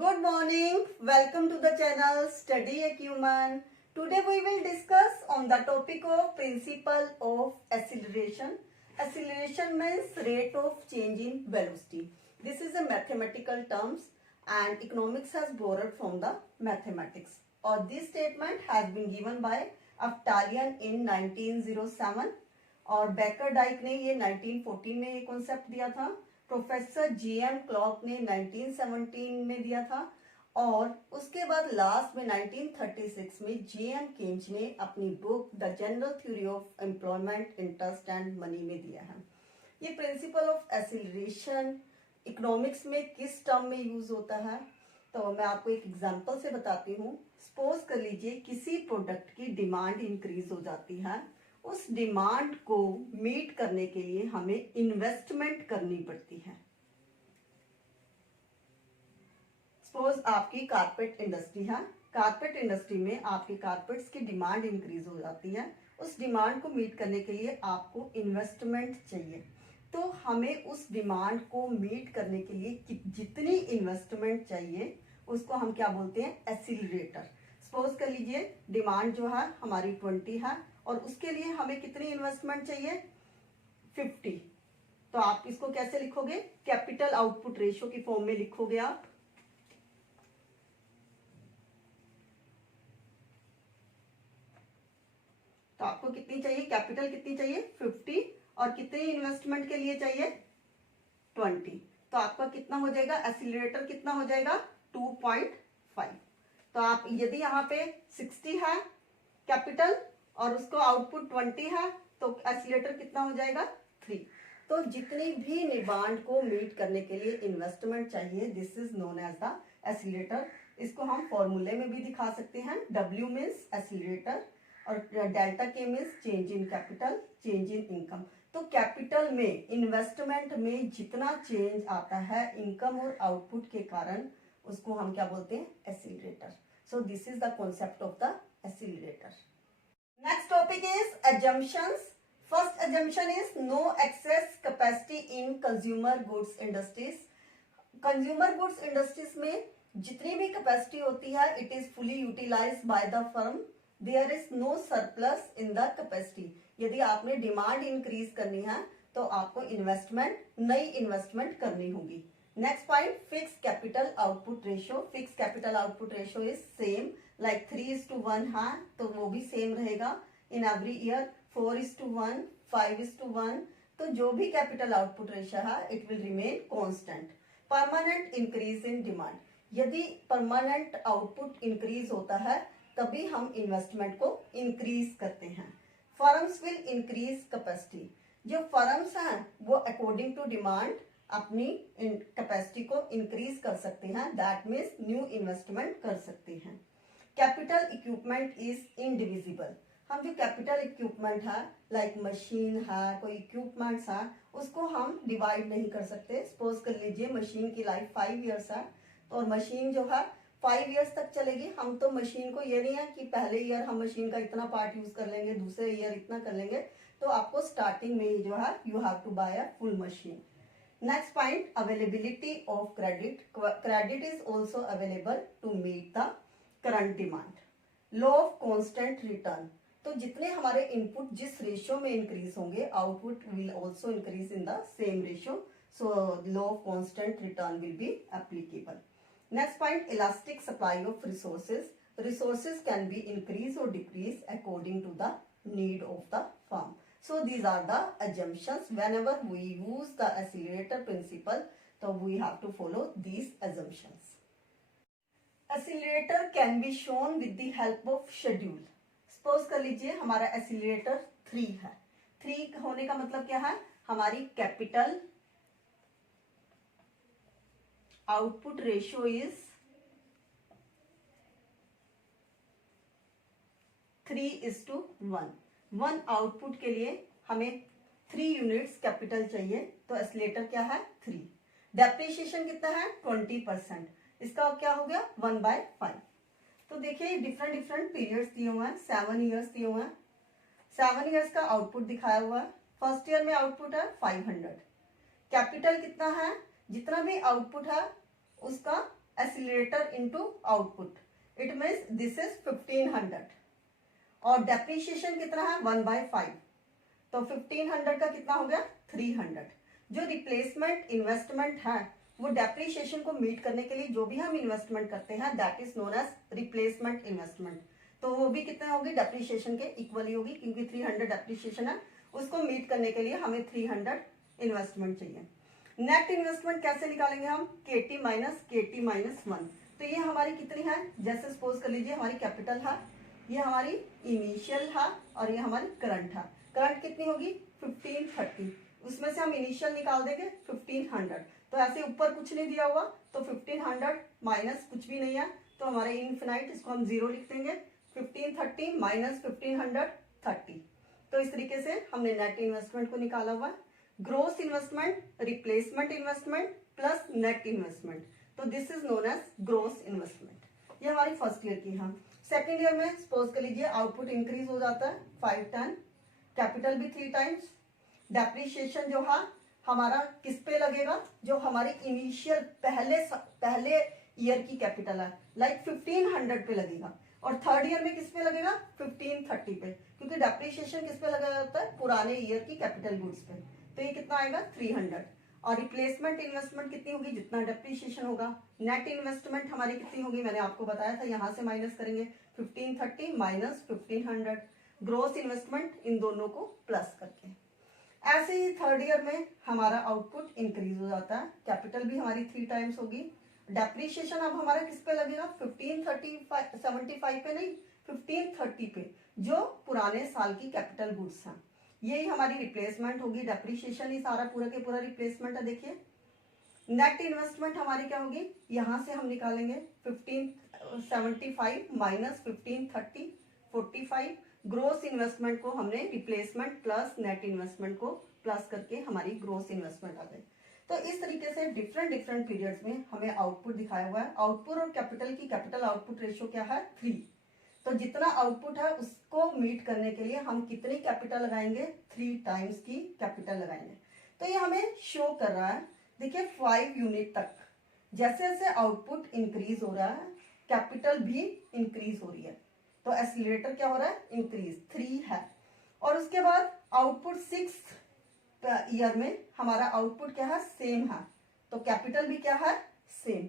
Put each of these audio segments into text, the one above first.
Good morning. Welcome to the channel Study Acumen. Today we will discuss on the topic of principle of acceleration. Acceleration means rate of change in velocity. This is a mathematical terms and economics has borrowed from the mathematics. Or this statement has been given by Aftalion in 1907 और Baker-Dyke ने ये 1914 में ये concept दिया था. Professor GM clock ने 1917 में दिया था और उसके बाद लास्ट में 1936 में जीएम केंज ने अपनी book the general theory of employment interest and money में दिया है. ये प्रिंसिपल ऑफ एक्सीलरेशन इकोनॉमिक्स में किस टर्म में यूज होता है तो मैं आपको एक एग्जांपल से बताती हूँ. सपोज कर लीजिए किसी प्रोडक्ट की डिमांड इंक्रीज हो जाती है. उस डिमांड को मीट करने के लिए हमें इन्वेस्टमेंट करनी पड़ती है. सपोज आपकी कारपेट इंडस्ट्री है. कारपेट इंडस्ट्री में आपकी कारपेट्स की डिमांड इंक्रीज हो जाती है. उस डिमांड को मीट करने के लिए आपको इन्वेस्टमेंट चाहिए. तो हमें उस डिमांड को मीट करने के लिए जितनी इन्वेस्टमेंट चाहिए उसको हम क्या बोलते हैं, एक्सीलरेटर. सपोज कर लीजिए डिमांड जो है हमारी 20 है और उसके लिए हमें कितनी इन्वेस्टमेंट चाहिए, 50. तो आप इसको कैसे लिखोगे, कैपिटल आउटपुट रेशियो की फॉर्म में लिखोगे आप. तो आपको कितनी चाहिए, कैपिटल कितनी चाहिए 50 और कितनी इन्वेस्टमेंट के लिए चाहिए 20. तो आपका कितना हो जाएगा, एक्सीलरेटर कितना हो जाएगा 2.5. तो आप यदि यहाँ पे 60 है कैपिटल और उसको आउटपुट 20 है तो एक्सीलरेटर कितना हो जाएगा 3. तो जितनी भी डिमांड को मीट करने के लिए इन्वेस्टमेंट चाहिए this is known as the accelerator. इसको हम फॉर्मूले में भी दिखा सकते हैं. W मीन्स एक्सीलरेटर और delta K means change in capital, change in income. तो कैपिटल में, इन्वेस्टमेंट में जितना चेंज आता है इनकम और आउटपुट के कारण उसको हम क्या बोलते हैं, accelerator. So this is the concept of the accelerator. Next topic is assumptions. First assumption is no excess capacity in consumer goods industries. Consumer goods industries में जितनी भी capacity होती है it is fully utilized by the firm. There is no surplus in the capacity. यदि आपने demand increase करनी है तो आपको इन्वेस्टमेंट, नई इन्वेस्टमेंट करनी होगी. Next point, fix capital output ratio. Fix capital output ratio is same like 3:1 है तो वो भी सेम रहेगा इन एवरी ईयर. 4:1, 5:1. तो जो भी कैपिटल आउटपुट रेशियो है it will remain constant. Permanent increase in demand. यदि परमानेंट आउटपुट इंक्रीज होता है तभी हम इन्वेस्टमेंट को इंक्रीज करते हैं. Firms will increase capacity. जो फर्म्स हैं वो अकॉर्डिंग टू डिमांड अपनी कैपेसिटी को इंक्रीज कर सकते हैं. दैट मीन्स न्यू इन्वेस्टमेंट कर सकते हैं. Capital equipment is indivisible. हम जो कैपिटल इक्विपमेंट है लाइक मशीन है, कोई इक्विपमेंट्स है, उसको हम डिवाइड नहीं कर सकते. सपोज कर लीजिए मशीन की लाइफ 5 ईयर्स है और मशीन जो है 5 ईयर्स तक चलेगी. हम तो मशीन को ये नहीं है कि पहले ईयर हम मशीन का इतना पार्ट यूज कर लेंगे, दूसरे ईयर इतना कर लेंगे. तो आपको स्टार्टिंग में ही जो है you have to buy a full machine. Next point, availability of credit. Credit is also available to meet the current demand. Law of constant return. तो जितने हमारे इनपुट जिस रेशियो में इंक्रीज होंगे output will also increase in the same ratio. So law of constant return will be applicable. Next point, elastic supply of resources. Resources can be increase or decrease according to the need of the firm. So these are the assumptions. Whenever we use the accelerator principle, so we have to follow these assumptions. Accelerator can be shown with the help of schedule. Suppose कर लीजिए हमारा accelerator 3 है. 3 होने का मतलब क्या है, हमारी capital output ratio is 3:1. 1 output के लिए हमें 3 यूनिट्स कैपिटल चाहिए तो एक्सीलरेटर क्या है 3. डेप्रिसिएशन कितना है 20%. इसका क्या हो गया 1/5. तो देखिए डिफरेंट पीरियड्स दिए हुए हैं. 7 ईयर्स दिए हुए हैं. 7 ईयर्स का आउटपुट दिखाया हुआ है. फर्स्ट ईयर में आउटपुट है 500. कैपिटल कितना है, जितना भी आउटपुट है उसका accelerator into output, it means this is 1500 और डेप्रीशिएशन कितना है 1/5, तो 1500 का कितना हो गया 300। जो रिप्लेसमेंट इन्वेस्टमेंट है वो डेप्रीशिएशन को मीट करने के लिए जो भी हम इन्वेस्टमेंट करते हैं that is known as replacement investment, तो वो भी कितना होगी डेप्रीशिएशन के इक्वली होगी, क्योंकि 300 डेप्रीशिएशन है, उसको मीट करने के लिए हमें 300 इन्वेस्टमेंट चाहिए। नेट इन्वेस्टमेंट कैसे निकालेंगे हम, KT माइनस 1, तो ये हमारी कितनी है, जैसे सपोज कर लीजिए हमारी कैपिटल है, ये हमारी इनिशियल है और ये हमारी करंट है। करंट कितनी होगी 1530, उसमें से हम इनिशियल निकाल देंगे 1500, तो ऐसे ऊपर कुछ नहीं दिया हुआ तो 1500 माइनस कुछ भी नहीं है तो हमारे इनफिनाइट, इसको हम 0 लिख देंगे, 1530 माइनस 1530, तो इस तरीके से हमने नेट इन्वेस्टमेंट को निकाला हुआ। Gross investment, replacement investment plus net investment, तो this is known as gross investment. ये हमारी फर्स्ट ईयर की है। सेकेंड ईयर में सपोज कर लीजिए आउटपुट इंक्रीज हो जाता है 510, कैपिटल भी 3 टाइम्स, डेप्रीशिएशन जो है हमारा किस पे लगेगा, जो हमारी इनिशियल पहले ईयर की कैपिटल है लाइक 1500 पे लगेगा, और थर्ड ईयर में किस पे लगेगा 1530 पे, क्योंकि डेप्रीशिएशन किस पे लगा जाता है पुराने ईयर की कैपिटल गुड्स पे, तो ये कितना आएगा 300। और रिप्लेसमेंट इन्वेस्टमेंट कितनी होगी, जितना डेप्रीशिएशन होगा। नेट इन्वेस्टमेंट हमारी कितनी होगी, मैंने आपको बताया था, यहां से माइनस करेंगे 1530 माइनस 1500, ग्रोस इन्वेस्टमेंट इन दोनों को प्लस करके। ऐसे ही थर्ड ईयर में हमारा आउटपुट इंक्रीज हो जाता है, कैपिटल भी हमारी 3 टाइम्स होगी, डेप्रीशिएशन अब हमारा किस पे लगेगा 1575 पे नहीं 1530 पे, जो पुराने साल की कैपिटल गुड्स हैं, यही हमारी रिप्लेसमेंट होगी। डेप्रीशिएशन ही सारा पूरा के पूरा रिप्लेसमेंट है। देखिए नेट इन्वेस्टमेंट हमारी क्या होगी, यहां से हम निकालेंगे 1575 माइनस 1530 45, ग्रोस इन्वेस्टमेंट को हमने रिप्लेसमेंट प्लस नेट इन्वेस्टमेंट को प्लस करके हमारी ग्रोस इन्वेस्टमेंट आ गई। तो इस तरीके से डिफरेंट पीरियड्स में हमें आउटपुट दिखाया हुआ है। आउटपुट और कैपिटल की कैपिटल आउटपुट रेशियो क्या है 3, तो जितना आउटपुट है उसको मीट करने के लिए हम कितनी कैपिटल लगाएंगे 3 टाइम्स की कैपिटल लगाएंगे। तो ये हमें शो कर रहा है, देखिए 5 यूनिट तक जैसे जैसे आउटपुट इंक्रीज हो रहा है कैपिटल भी इंक्रीज हो रही है, तो एक्सीलरेटर क्या हो रहा है इंक्रीज 3 है। और उसके बाद आउटपुट 6 ईयर में हमारा आउटपुट क्या है सेम है, तो कैपिटल भी क्या है सेम,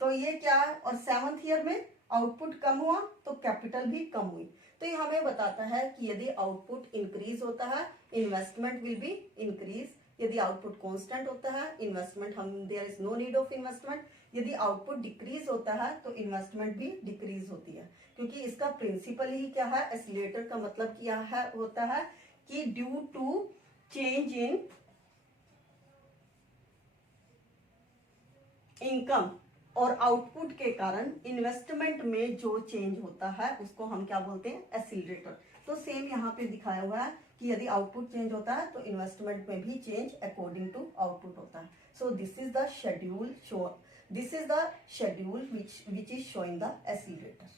तो ये क्या है। और 7th ईयर में आउटपुट कम हुआ तो कैपिटल भी कम हुई, तो ये हमें बताता है कि यदि आउटपुट इंक्रीज होता है इन्वेस्टमेंट विल बी इंक्रीज, यदि आउटपुट कांस्टेंट होता है इन्वेस्टमेंट हम there is no need of investment, यदि आउटपुट डिक्रीज होता है तो इन्वेस्टमेंट भी डिक्रीज होती है, क्योंकि इसका प्रिंसिपल ही क्या है, एक्सीलरेटर का मतलब क्या है होता है कि due to change in income और आउटपुट के कारण इन्वेस्टमेंट में जो चेंज होता है उसको हम क्या बोलते हैं एक्सीलरेटर। तो सेम यहाँ पे दिखाया हुआ है कि यदि आउटपुट चेंज होता है तो इन्वेस्टमेंट में भी चेंज अकॉर्डिंग टू आउटपुट होता है। So this is the schedule which is showing the accelerator.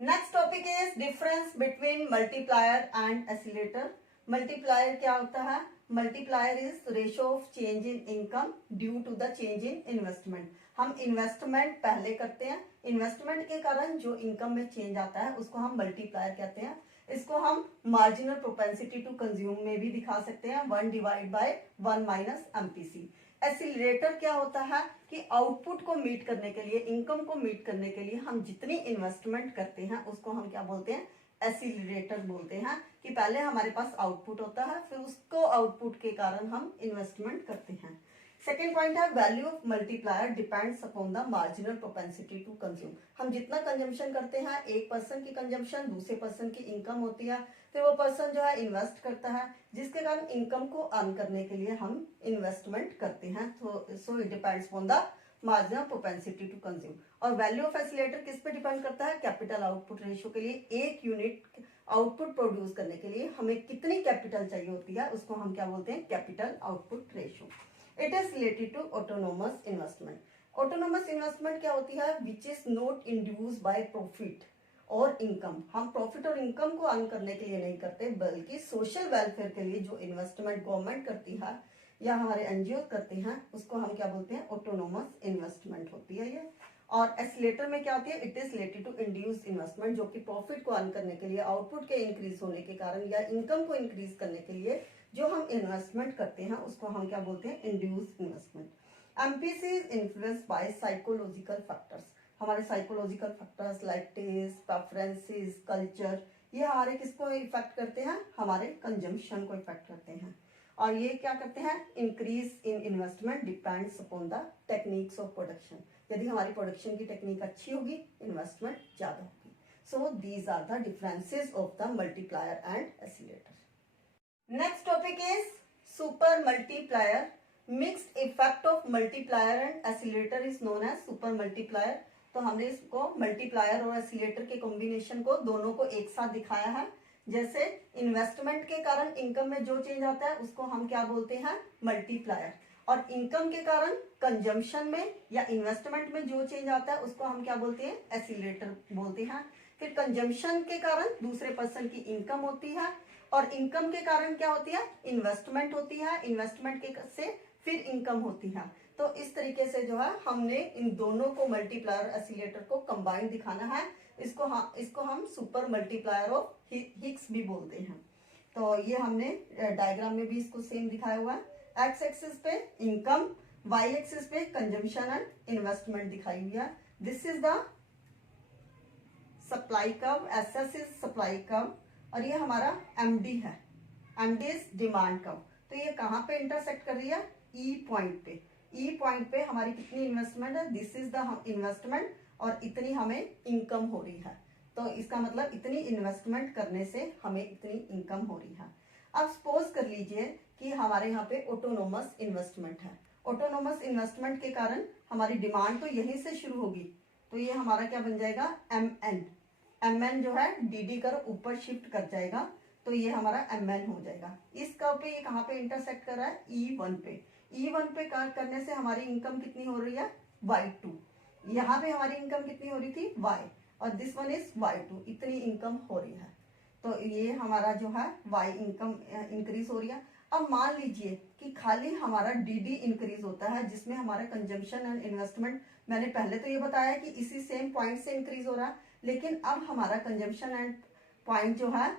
Next topic is difference between multiplier and accelerator. Multiplier क्या होता है, multiplier is ratio of change in income due to the change in investment. हम investment पहले करते हैं, investment के कारण जो इनकम में चेंज आता है उसको हम मल्टीप्लायर कहते हैं। इसको हम मार्जिनल प्रोपेंसिटी टू कंज्यूम में भी दिखा सकते हैं, 1 divide by 1 minus MPC। Accelerator क्या होता है कि आउटपुट को मीट करने के लिए, इनकम को मीट करने के लिए हम जितनी इन्वेस्टमेंट करते हैं उसको हम क्या बोलते हैं एक्सीलरेटर बोलते हैं, कि पहले हमारे पास आउटपुट होता है फिर उसको आउटपुट के कारण हम इन्वेस्टमेंट करते हैं। सेकेंड पॉइंट है value of multiplier depends upon the marginal propensity to consume. हम जितना कंजम्पशन करते हैं, एक पर्सन की कंजम्पशन दूसरे पर्सन की इनकम होती है, फिर वो पर्सन जो है इन्वेस्ट करता है जिसके कारण इनकम को अर्न करने के लिए हम इन्वेस्टमेंट करते हैं। So it depends upon the marginal propensity to consume. और वैल्यू ऑफ एक्सीलरेटर किस पे डिपेंड करता है, कैपिटल आउटपुट रेशियो के लिए एक यूनिट आउटपुट प्रोड्यूस करने के लिए हमें कितनी कैपिटल चाहिए होती है उसको हम क्या बोलते हैं capital output ratio. It is related to autonomous investment. Autonomous investment क्या होती है, which is not induced by profit और इनकम। हम प्रॉफिट और इनकम को अर्न करने के लिए नहीं करते बल्कि सोशल वेलफेयर के लिए जो इन्वेस्टमेंट गवर्नमेंट करती है या हमारे एनजीओ करते हैं उसको हम क्या बोलते हैं, ऑटोनोमस इन्वेस्टमेंट होती है ये। और एसिलेटर में क्या होती है, it is related to induce investment, जो कि प्रॉफिट को अर्न करने के लिए, आउटपुट के इंक्रीज होने के कारण या इनकम को इंक्रीज करने के लिए जो हम इन्वेस्टमेंट करते हैं उसको हम क्या बोलते हैं, induced investment. MPC is influenced by psychological factors, हमारे psychological factors like taste, preferences, culture, ये हमारे किसको इफेक्ट करते हैं, हमारे कंजम्पशन को इफेक्ट करते हैं। और ये क्या करते हैं, increase in investment depends upon the techniques of production, यदि हमारी प्रोडक्शन की टेक्निक अच्छी होगी इन्वेस्टमेंट ज्यादा होगी। So these are the differences of the multiplier and accelerator. Next topic is super multiplier. Mixed effect of multiplier and accelerator is known as super multiplier. तो हमने इसको मल्टीप्लायर और एसिलेटर के कॉम्बिनेशन को दोनों को एक साथ दिखाया है। जैसे इन्वेस्टमेंट के कारण इनकम में जो चेंज आता है उसको हम क्या बोलते हैं, मल्टीप्लायर, और इनकम के कारण कंजम्पशन में या इन्वेस्टमेंट में जो चेंज आता है उसको हम क्या बोलते हैं, एसिलेटर बोलते हैं। फिर कंजम्पशन के कारण दूसरे पर्सन की इनकम होती है, और इनकम के कारण क्या होती है, इन्वेस्टमेंट होती है, इन्वेस्टमेंट के से फिर इनकम होती है। तो इस तरीके से जो है हमने इन दोनों को मल्टीप्लायर एसिलेटर को कंबाइन दिखाना है। इसको हम सुपर मल्टीप्लायर ऑफ हिग्स भी बोलते हैं। तो ये हमने डायग्राम में भी इसको सेम दिखाया हुआ है। एक्स एक्सिस पे इनकम, वाई एक्सिस पे कंजम्पशन एंड इन्वेस्टमेंट दिखाई हुई है। This is the supply curve, SS is supply curve, और ये हमारा एमडी है, एमडी इज डिमांड कर्व। तो ये कहाँ पे इंटरसेक्ट कर रही है, ई पॉइंट पे। ई पॉइंट पे हमारी कितनी इन्वेस्टमेंट है, दिस इज द इन्वेस्टमेंट, और इतनी हमें इनकम हो रही है। तो इसका मतलब इतनी इन्वेस्टमेंट करने से हमें इतनी इनकम हो रही है। अब सपोज कर लीजिए कि हमारे यहाँ पे ऑटोनोमस इन्वेस्टमेंट है। ऑटोनोमस इन्वेस्टमेंट के कारण हमारी डिमांड तो यहीं से शुरू होगी, तो ये हमारा क्या बन जाएगा, एम एन जो है डी कर ऊपर शिफ्ट कर जाएगा, तो ये हमारा एम एन हो जाएगा। इस कर्व पे ये कहाँ पे इंटरसेक्ट कर रहा है, E1 पे। E1 पे करने से हमारी इनकम कितनी हो रही है, Y2। यहाँ पे हमारी इनकम कितनी हो रही थी, Y, और दिस वन इज Y2, इतनी इनकम हो रही है। तो ये हमारा जो है Y इनकम इंक्रीज हो रही है। अब मान लीजिए कि खाली हमारा DD इंक्रीज होता है, जिसमें हमारा कंजम्पशन एंड इन्वेस्टमेंट, मैंने पहले तो ये बताया कि इसी सेम पॉइंट से इंक्रीज हो रहा है, लेकिन अब हमारा कंजम्पशन एंड पॉइंट जो है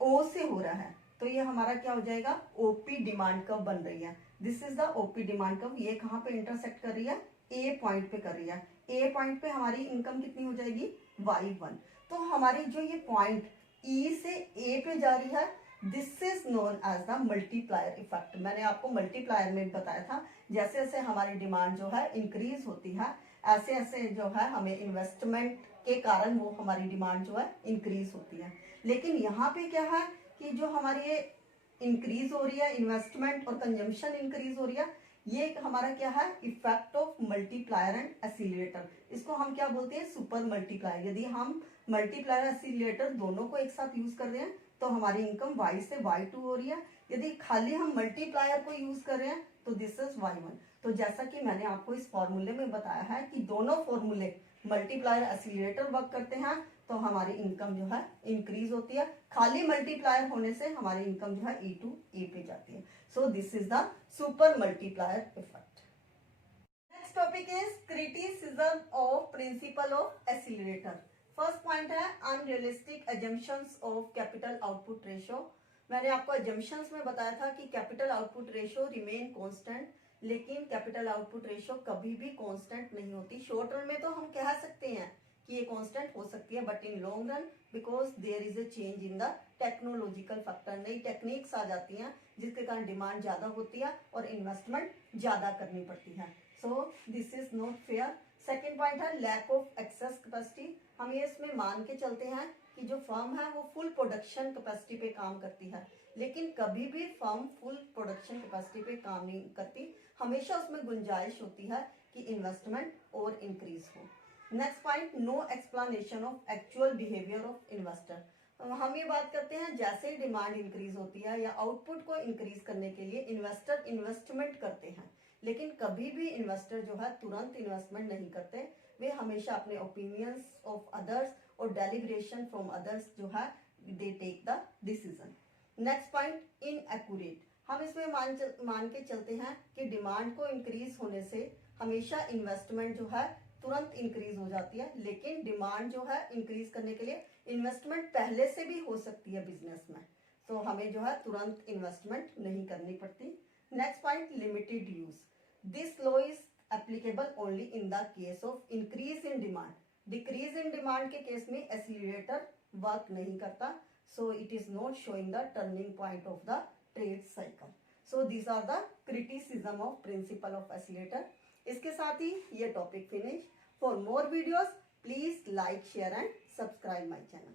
O से हो रहा है, तो ये हमारा क्या हो जाएगा, OP डिमांड कर्व बन रही है। This is the OP demand curve. ये कहाँ पे इंटरसेक्ट कर रही है, A पॉइंट पे कर रही है। A पॉइंट पे हमारी इनकम कितनी हो जाएगी, Y1। तो हमारी जो ये पॉइंट E से A पे जा रही है, this is known as the multiplier effect. मैंने आपको मल्टीप्लायर में बताया था, जैसे जैसे हमारी डिमांड जो है इंक्रीज होती है, ऐसे ऐसे जो है हमें इन्वेस्टमेंट के कारण वो हमारी डिमांड जो है इंक्रीज होती है। लेकिन यहाँ पे क्या है कि जो हमारी ये इंक्रीज हो रही है, इन्वेस्टमेंट और कंजम्पशन इंक्रीज हो रही है, ये हमारा क्या है, effect of multiplier and oscillator. इसको हम क्या बोलते हैं, सुपर मल्टीप्लायर। यदि हम मल्टीप्लायर एसिलेटर दोनों को एक साथ यूज कर रहे हैं तो हमारी इनकम Y से Y2 हो रही है। यदि खाली हम मल्टीप्लायर को यूज कर रहे हैं तो दिस इज Y1। तो जैसा कि मैंने आपको इस फॉर्मूले में बताया है कि दोनों फॉर्मूले मल्टीप्लायर एसिलेटर वर्क करते हैं, तो हमारी इनकम जो है इंक्रीज होती है। खाली मल्टीप्लायर होने से हमारी इनकम जो है E टू E पे जाती है। So this is the super multiplier effect. Next topic is criticism of principle of accelerator. First point है unrealistic assumptions of capital output ratio. मैंने आपको एजम्पशंस में बताया था कि capital output ratio remain constant, लेकिन कैपिटल आउटपुट रेशियो कभी भी कांस्टेंट नहीं होती। शॉर्ट रन में तो हम कह सकते हैं कि ये कांस्टेंट हो सकती है, but in long run because there is a change in the technological factor, नई टेक्निक्स आ जाती हैं जिसके कारण डिमांड ज्यादा होती है और इन्वेस्टमेंट ज्यादा करनी पड़ती है। So this is not fair. Second point है लैक ऑफ एक्सेस कैपेसिटी। हम ये इसमें मान के चलते हैं कि जो फर्म है वो फुल प्रोडक्शन कैपेसिटी पे काम करती है, लेकिन कभी भी फर्म फुल प्रोडक्शन कैपेसिटी पे काम नहीं करती। हमेशा उसमें गुंजाइश होती है कि इन्वेस्टमेंट और इंक्रीज हो। Next point, no explanation of actual behaviour of investor. हम ये बात करते हैं जैसे ही डिमांड इंक्रीज होती है या आउटपुट को इंक्रीज करने के लिए इन्वेस्टर इन्वेस्टमेंट करते हैं, लेकिन कभी भी इन्वेस्टर जो है तुरंत इन्वेस्टमेंट नहीं करते। वे हमेशा अपने ओपिनियंस ऑफ अदर्स और डेलिब्रेशन फ्रॉम अदर्स जो है they take the decision. Next point, inaccurate. हम इसमें मान के चलते हैं कि डिमांड को इंक्रीज होने से हमेशा इन्वेस्टमेंट जो है तुरंत इंक्रीज हो जाती है, लेकिन डिमांड जो है इंक्रीज करने के लिए इन्वेस्टमेंट पहले से भी हो सकती है बिजनेस में, तो हमें जो है तुरंत इन्वेस्टमेंट नहीं करनी पड़ती। Next point, limited use. This law is applicable only in the case of increase in demand. Decrease in demand के केस में एसिलेटर वर्क नहीं करता, so it is not showing the turning point of the trade cycle. So these are the criticism of principle of oscillator. इसके साथ ही ये topic finish. For more videos please like share and subscribe my channel.